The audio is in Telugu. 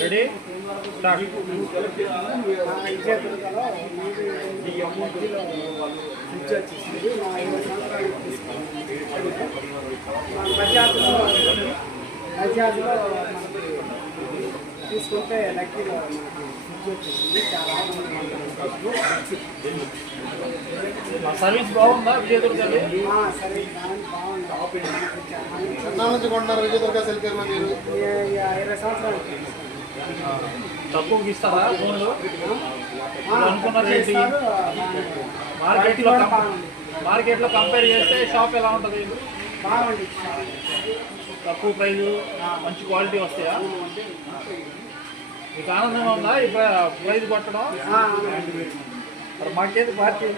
రెడీ తీసుకుంటే లక్కీలో వచ్చేసింది. చాలా సర్వీస్ బాగుందా విజయదుర్గ? సర్వీస్ బాగుంది. కొంటున్నారు విజయదుర్గ సెల్ఫీలో మీరు 20 సంవత్సరాలు తక్కువకి ఇస్తారా ఫోన్లు? అనుకున్న రేట్ మార్కెట్లో కంపేర్ చేస్తే షాప్ ఎలా ఉంటుంది? బాగుంది. తక్కువ ప్రైజు, మంచి క్వాలిటీ వస్తాయా? మీకు ఆనందంగా ఉందా ఈ ప్రైజ్ కొట్టడం? మరి మాకేది పార్టీ